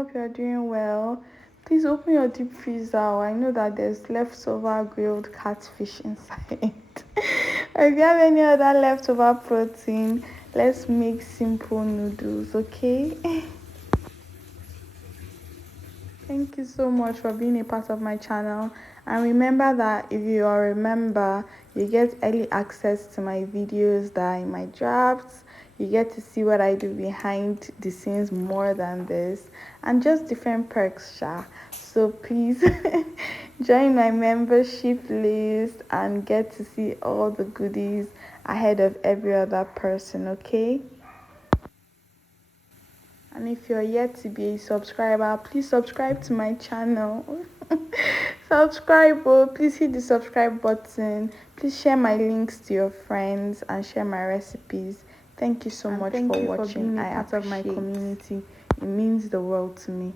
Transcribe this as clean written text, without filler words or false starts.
hope you're doing well. Please open your deep freezer. I know that there's leftover grilled catfish inside. Or if you have any other leftover protein, let's make simple noodles, okay? Thank you so much for being a part of my channel. And remember that if you are a member, you get early access to my videos that are in my drafts. You get to see what I do behind the scenes more than this, and just different perks, sha. So please join my membership list and get to see all the goodies ahead of every other person, okay? And if you're yet to be a subscriber, please subscribe to my channel. Subscribe, oh, please hit the subscribe button. Please share my links to your friends and share my recipes. Thank you so much for watching. I appreciate my community. It means the world to me.